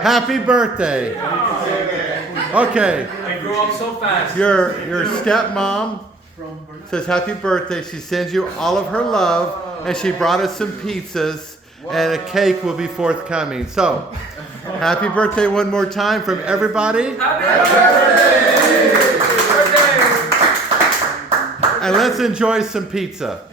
Happy birthday. Okay. I grew up so fast. Your stepmom says happy birthday. She sends you all of her love, and she brought us some pizzas, and a cake will be forthcoming. So, happy birthday one more time from everybody. Happy birthday! And let's enjoy some pizza.